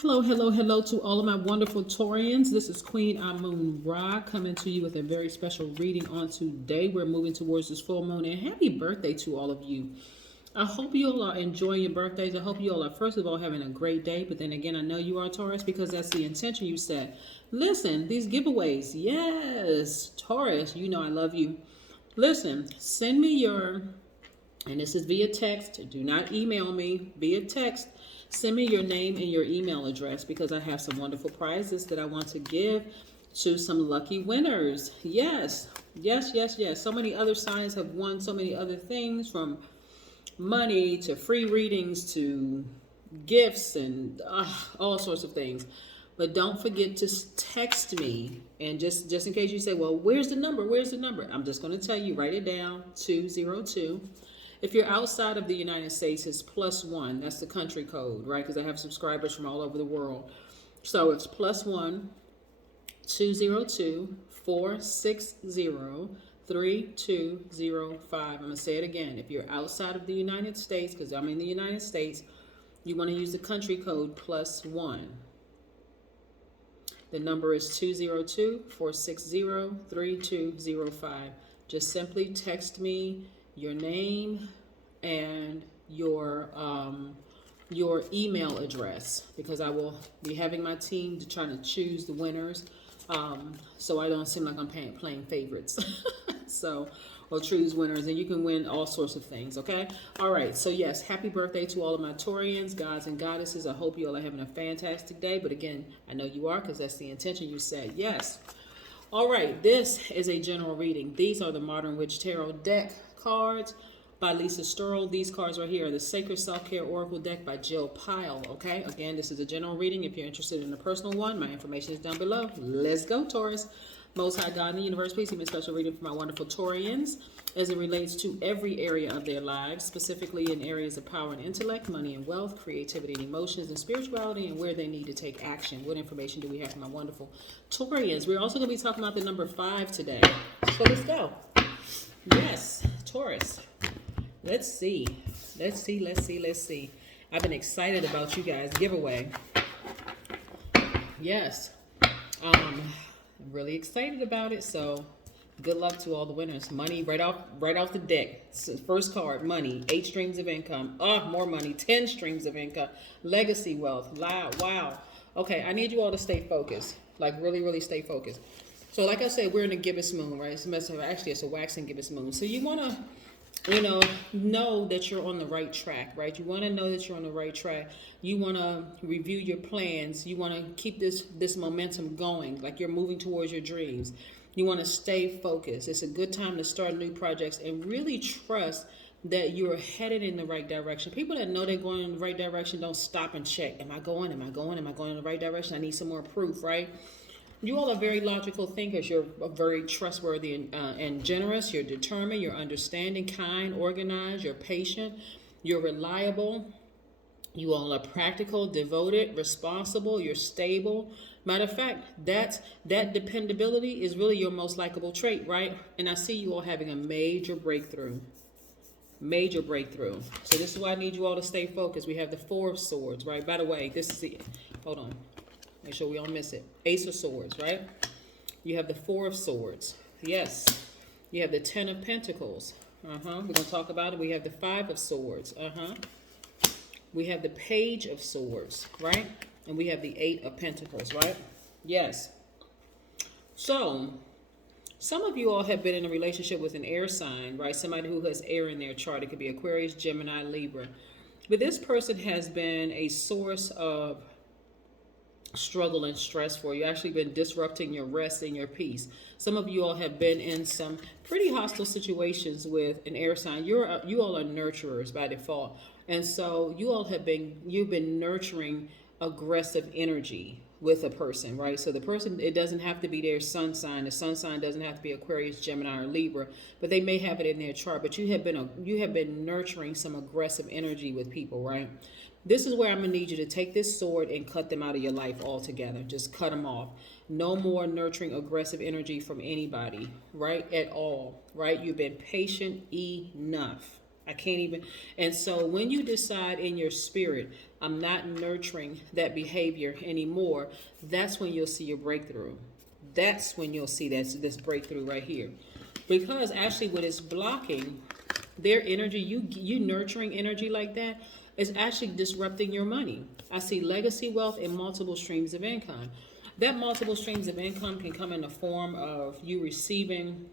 Hello, hello, hello to all of my wonderful Taurians. This is Queen Amun Ra coming to you with a very special reading on today. We're moving towards this full moon, and happy birthday to all of you. I hope you all are enjoying your birthdays. I hope you all are, first of all, having a great day. But then again, I know you are Taurus because that's the intention you set. Listen, these giveaways. Yes, Taurus, you know I love you. Listen, send me your, and this is via text. Do not email me, via text. Send me your name and your email address because I have some wonderful prizes that I want to give to some lucky winners. Yes, yes, yes, yes. So many other signs have won so many other things, from money to free readings to gifts and all sorts of things. But don't forget to text me. And just in case you say, well, where's the number? Where's the number? I'm just going to tell you, write it down, 202. If you're outside of the United States, it's +1. That's the country code, right? Because I have subscribers from all over the world. So it's +1 202 460 3205. I'm going to say it again. If you're outside of the United States, because I'm in the United States, you want to use the country code +1. The number is 202 460 3205. Just simply text me your name and your email address, because I will be having my team to try to choose the winners, so I don't seem like I'm playing favorites. So, or choose winners, and you can win all sorts of things. Okay, all right. So yes, happy birthday to all of my Taurians, gods and goddesses. I hope you all are having a fantastic day. But again, I know you are, because that's the intention you set. Yes. All right, this is a general reading. These are the Modern Witch Tarot deck cards by Lisa Sturl. These cards right here are the Sacred Self-Care Oracle deck by Jill Pyle. Okay, again, this is a general reading. If you're interested in a personal one, my information is down below. Let's go, Taurus. Most High God in the universe, please give me a special reading for my wonderful Taurians as it relates to every area of their lives, specifically in areas of power and intellect, money and wealth, creativity and emotions, and spirituality, and where they need to take action. What information do we have for my wonderful Taurians? We're also going to be talking about the number 5 today. So let's go. Yes, Taurus. Let's see. Let's see, let's see, let's see. I've been excited about you guys' giveaway. Yes. I'm really excited about it. So good luck to all the winners. Money right off the deck. First card, money, 8 streams of income. More money, 10 streams of income. Legacy wealth. Wow. Okay, I need you all to stay focused. Like really, really stay focused. So like I said, we're in a gibbous moon, right? Actually, it's a waxing gibbous moon. So you want to, know that you're on the right track, right? You want to know that you're on the right track. You want to review your plans. You want to keep this momentum going, like you're moving towards your dreams. You want to stay focused. It's a good time to start new projects and really trust that you're headed in the right direction. People that know they're going in the right direction don't stop and check. Am I going in the right direction? I need some more proof, right? You all are very logical thinkers. You're very trustworthy and generous. You're determined. You're understanding, kind, organized. You're patient. You're reliable. You all are practical, devoted, responsible. You're stable. Matter of fact, that dependability is really your most likable trait, right? And I see you all having a major breakthrough. Major breakthrough. So this is why I need you all to stay focused. We have the 4 of Swords, right? By the way, this is the, hold on. Make sure we don't miss it. Ace of Swords, right? You have the 4 of Swords. Yes. You have the 10 of Pentacles. We're going to talk about it. We have the 5 of Swords. We have the Page of Swords, right? And we have the 8 of Pentacles, right? Yes. So, some of you all have been in a relationship with an air sign, right? Somebody who has air in their chart. It could be Aquarius, Gemini, Libra. But this person has been a source of struggle and stress for you. Actually been disrupting your rest and your peace. Some of you all have been in some pretty hostile situations with an air sign. You all are nurturers by default, and so you've been nurturing aggressive energy with a person, right? So the person, it doesn't have to be their sun sign. The sun sign doesn't have to be Aquarius, Gemini, or Libra, but they may have it in their chart. But you have been nurturing some aggressive energy with people, right? This is where I'm going to need you to take this sword and cut them out of your life altogether. Just cut them off. No more nurturing aggressive energy from anybody, right? At all, right? You've been patient enough. I can't even. And so when you decide in your spirit, I'm not nurturing that behavior anymore, that's when you'll see your breakthrough. That's when you'll see this breakthrough right here. Because actually what is blocking their energy, you nurturing energy like that, is actually disrupting your money. I see legacy wealth and multiple streams of income. That multiple streams of income can come in the form of you receiving,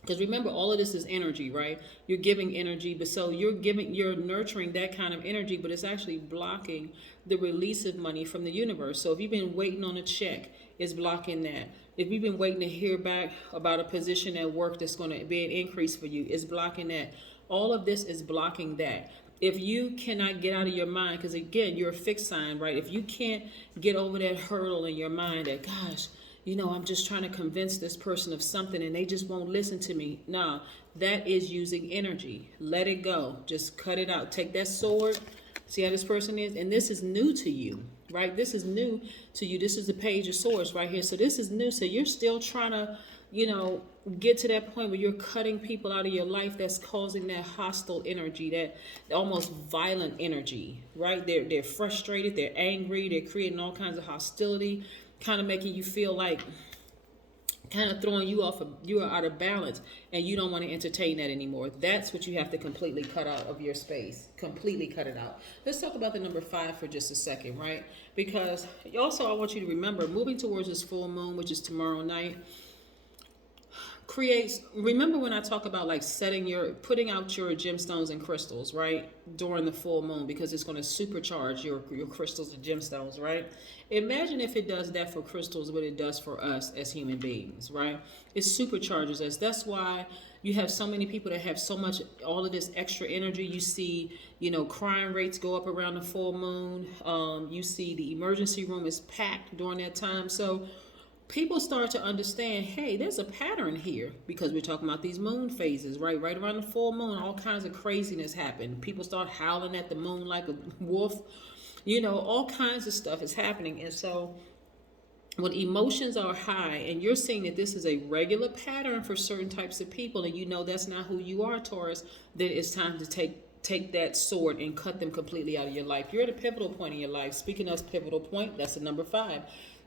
because remember, all of this is energy, right? You're giving energy, but so you're nurturing that kind of energy, but it's actually blocking the release of money from the universe. So if you've been waiting on a check, it's blocking that. If you've been waiting to hear back about a position at work that's going to be an increase for you, it's blocking that. All of this is blocking that. If you cannot get out of your mind, because again, you're a fixed sign, right? If you can't get over that hurdle in your mind that, gosh, I'm just trying to convince this person of something and they just won't listen to me. No, that is using energy. Let it go. Just cut it out. Take that sword. See how this person is? And this is new to you, right? This is new to you. This is the Page of Swords right here. So this is new. So you're still trying to, get to that point where you're cutting people out of your life that's causing that hostile energy, that almost violent energy, right? They're frustrated. They're angry. They're creating all kinds of hostility, kind of making you feel like, kind of throwing you off, you are out of balance, and you don't want to entertain that anymore. That's what you have to completely cut out of your space. Completely cut it out. Let's talk about the number 5 for just a second, right? Because also I want you to remember, moving towards this full moon, which is tomorrow night, remember when I talk about like putting out your gemstones and crystals, right, during the full moon, because it's going to supercharge your crystals and gemstones, right? Imagine if it does that for crystals, what it does for us as human beings, right? It supercharges us. That's why you have so many people that have so much, all of this extra energy. You see, crime rates go up around the full moon. You see the emergency room is packed during that time. So people start to understand, hey, there's a pattern here, because we're talking about these moon phases, right? Right around the full moon, all kinds of craziness happen. People start howling at the moon like a wolf. All kinds of stuff is happening. And so when emotions are high and you're seeing that this is a regular pattern for certain types of people, and that's not who you are, Taurus, then it's time to take that sword and cut them completely out of your life. You're at a pivotal point in your life. Speaking of pivotal point, that's the number 5.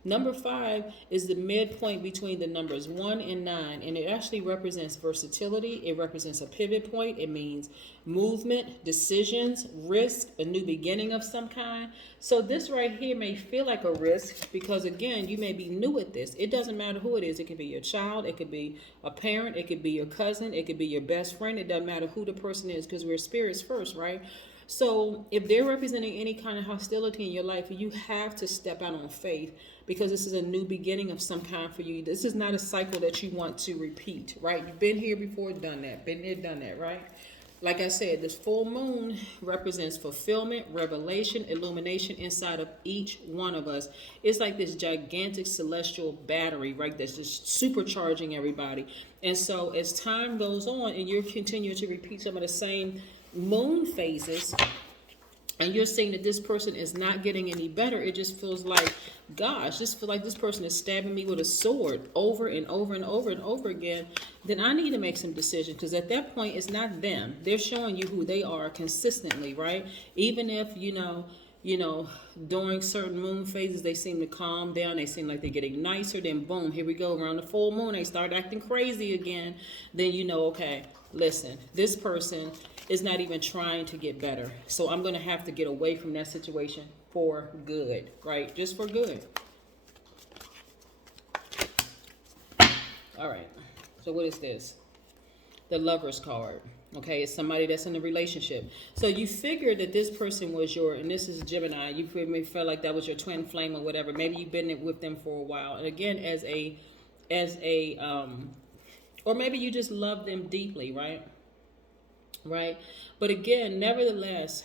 Number 5 is the midpoint between the numbers 1 and 9, and it actually represents versatility. It represents a pivot point. It means movement, decisions, risk, a new beginning of some kind. So this right here may feel like a risk because, again, you may be new at this. It doesn't matter who it is. It could be your child. It could be a parent. It could be your cousin. It could be your best friend. It doesn't matter who the person is, because we're spirits first, right? So if they're representing any kind of hostility in your life, you have to step out on faith, because this is a new beginning of some kind for you. This is not a cycle that you want to repeat, right? You've been here before, done that. Been there, done that, right? Like I said, this full moon represents fulfillment, revelation, illumination inside of each one of us. It's like this gigantic celestial battery, right? That's just supercharging everybody. And so as time goes on and you're continuing to repeat some of the same moon phases, and you're seeing that this person is not getting any better, it just feels like, gosh, this feels like this person is stabbing me with a sword over and over and over and over again, then I need to make some decisions, because at that point, it's not them. They're showing you who they are consistently, right? Even if, during certain moon phases, they seem to calm down, they seem like they're getting nicer, then boom, here we go, around the full moon, they start acting crazy again, then okay, listen, this person is not even trying to get better. So I'm going to have to get away from that situation for good, right? Just for good. All right. So what is this? The Lover's card. Okay, it's somebody that's in a relationship. So you figured that this person was and this is Gemini, you may feel like that was your twin flame or whatever. Maybe you've been with them for a while. And again, or maybe you just love them deeply, right? Right? But again, nevertheless,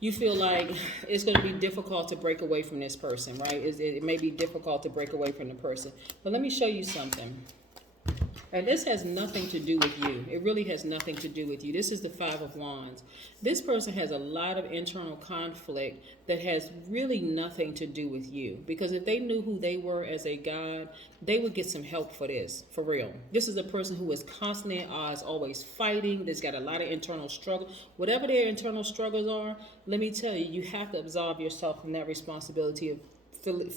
you feel like it's going to be difficult to break away from this person, right? It may be difficult to break away from the person. But let me show you something. And this has nothing to do with you. It really has nothing to do with you. This is the Five of Wands. This person has a lot of internal conflict that has really nothing to do with you. Because if they knew who they were as a god, they would get some help for this, for real. This is a person who is constantly at odds, always fighting. That's got a lot of internal struggle. Whatever their internal struggles are, let me tell you, you have to absolve yourself from that responsibility of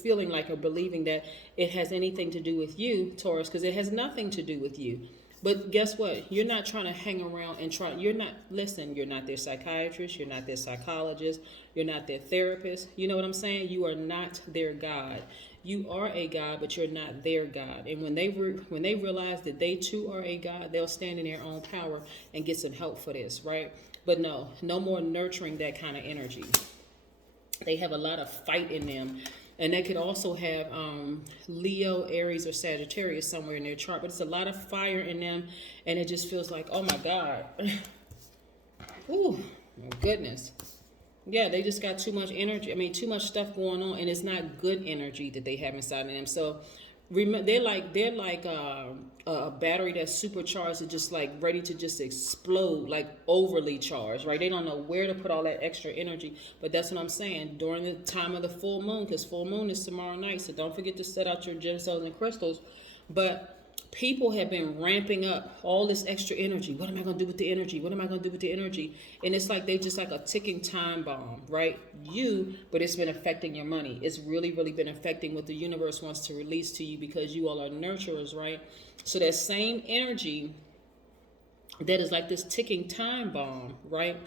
feeling like or believing that it has anything to do with you, Taurus, because it has nothing to do with you. But guess what? You're not trying to hang around and try. You're not, listen, you're not their psychiatrist. You're not their psychologist. You're not their therapist. You know what I'm saying? You are not their God. You are a God, but you're not their God. And when they realize that they too are a God, they'll stand in their own power and get some help for this, right? But no more nurturing that kind of energy. They have a lot of fight in them. And they could also have Leo, Aries, or Sagittarius somewhere in their chart. But it's a lot of fire in them. And it just feels like, oh my God. Ooh, my goodness. Yeah, they just got too much energy. I mean, too much stuff going on. And it's not good energy that they have inside of them. So they're like a battery that's supercharged and just like ready to just explode, like overly charged, right? They don't know where to put all that extra energy. But that's what I'm saying during the time of the full moon, because full moon is tomorrow night. So don't forget to set out your gemstones and crystals. But people have been ramping up all this extra energy. What am I going to do with the energy? What am I going to do with the energy? And it's like they just like a ticking time bomb, right? But it's been affecting your money. It's really, really been affecting what the universe wants to release to you because you all are nurturers, right? So that same energy that is like this ticking time bomb, right?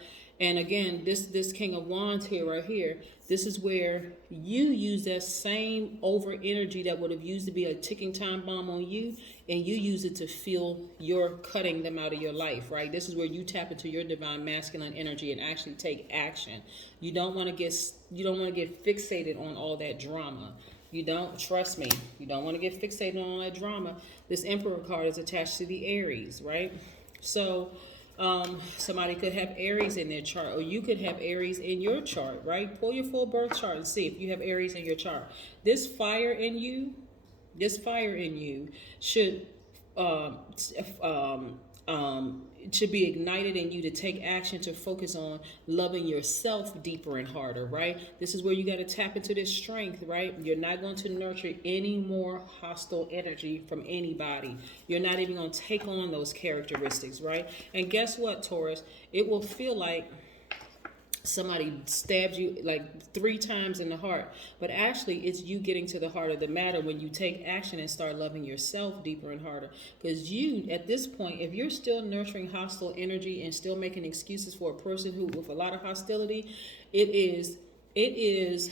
And again, this King of Wands here, right here, this is where you use that same over energy that would have used to be a ticking time bomb on you, and you use it to feel you're cutting them out of your life, right? This is where you tap into your divine masculine energy and actually take action. You don't want to get fixated on all that drama. You don't, trust me, you don't want to get fixated on all that drama. This Emperor card is attached to the Aries, right? So somebody could have Aries in their chart, or you could have Aries in your chart, right? Pull your full birth chart and see if you have Aries in your chart. This fire in you should should be ignited in you to take action, to focus on loving yourself deeper and harder, right? This is where you got to tap into this strength, right? You're not going to nurture any more hostile energy from anybody. You're not even going to take on those characteristics, right? And guess what, Taurus? It will feel like somebody stabs you like 3 times in the heart, but actually it's you getting to the heart of the matter when you take action and start loving yourself deeper and harder. Because you, at this point, if you're still nurturing hostile energy and still making excuses for a person who with a lot of hostility, it is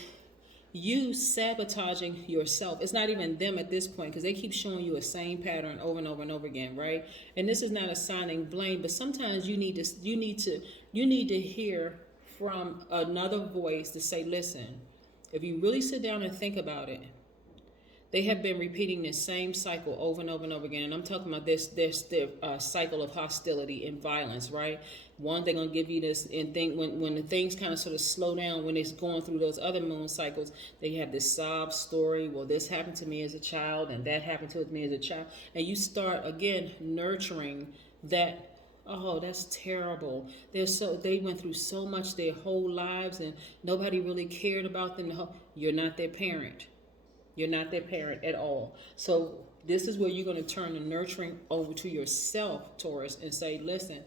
you sabotaging yourself. It's not even them at this point, because they keep showing you a same pattern over and over and over again, right? And this is not assigning blame, but sometimes you need to hear from another voice to say, listen, if you really sit down and think about it, they have been repeating this same cycle over and over and over again. And I'm talking about this cycle of hostility and violence, right? One, they're going to give you this, and think when the things kind of sort of slow down, when it's going through those other moon cycles, they have this sob story. Well, this happened to me as a child, and that happened to me as a child. And you start, again, nurturing that. Oh, that's terrible. They went through so much their whole lives, and nobody really cared about them. You're not their parent. You're not their parent at all. So this is where you're going to turn the nurturing over to yourself, Taurus, and say, listen,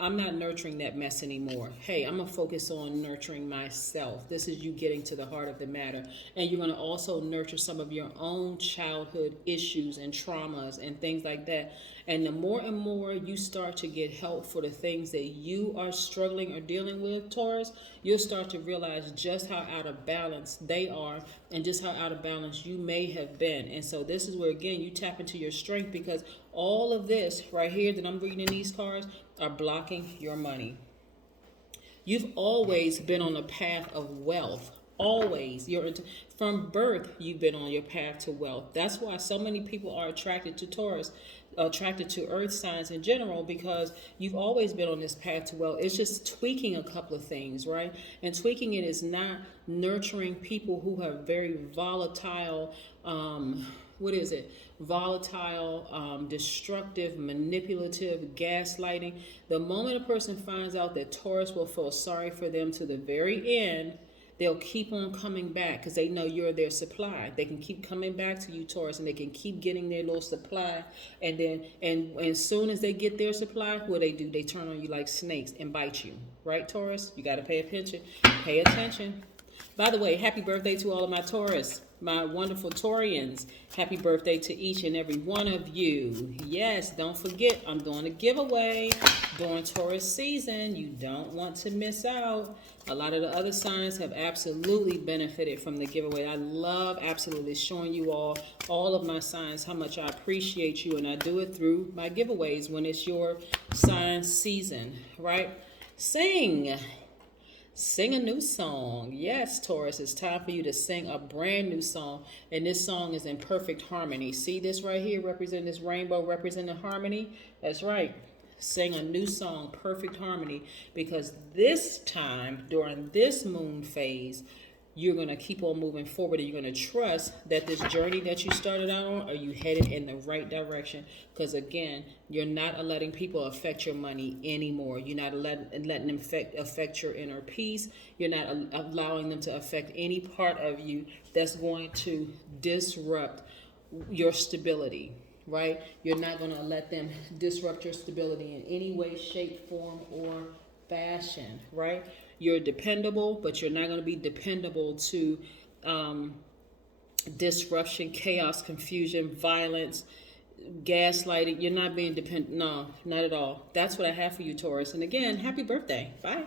I'm not nurturing that mess anymore. Hey, I'm going to focus on nurturing myself. This is you getting to the heart of the matter. And you're going to also nurture some of your own childhood issues and traumas and things like that. And the more and more you start to get help for the things that you are struggling or dealing with, Taurus, you'll start to realize just how out of balance they are and just how out of balance you may have been. And so this is where, again, you tap into your strength, because all of this right here that I'm reading in these cards are blocking your money. You've always been on a path of wealth. Always. From birth, you've been on your path to wealth. That's why so many people are attracted to Taurus, attracted to earth signs in general, because you've always been on this path to wealth. It's just tweaking a couple of things, right? And tweaking it is not nurturing people who have very volatile what is it? Volatile, destructive, manipulative, gaslighting. The moment a person finds out that Taurus will feel sorry for them to the very end, they'll keep on coming back because they know you're their supply. They can keep coming back to you, Taurus, and they can keep getting their little supply. And then, and as soon as they get their supply, what do? They turn on you like snakes and bite you. Right, Taurus? You got to pay attention. Pay attention. By the way, happy birthday to all of my Taurus, my wonderful Taurians. Happy birthday to each and every one of you. Yes, don't forget, I'm doing a giveaway during Taurus season. You don't want to miss out. A lot of the other signs have absolutely benefited from the giveaway. I love absolutely showing you all of my signs, how much I appreciate you, and I do it through my giveaways when it's your sign season, right? Sing a new song. Yes, Taurus, it's time for you to sing a brand new song. And this song is in perfect harmony. See this right here, representing this rainbow, representing harmony? That's right. Sing a new song, perfect harmony. Because this time, during this moon phase, you're going to keep on moving forward, and you're going to trust that this journey that you started out on, are you headed in the right direction? Because again, you're not letting people affect your money anymore. You're not letting them affect your inner peace. You're not allowing them to affect any part of you that's going to disrupt your stability, right? You're not going to let them disrupt your stability in any way, shape, form, or fashion, right? You're dependable, but you're not going to be dependable to disruption, chaos, confusion, violence, gaslighting. You're not being dependent. No, not at all. That's what I have for you, Taurus. And again, happy birthday. Bye.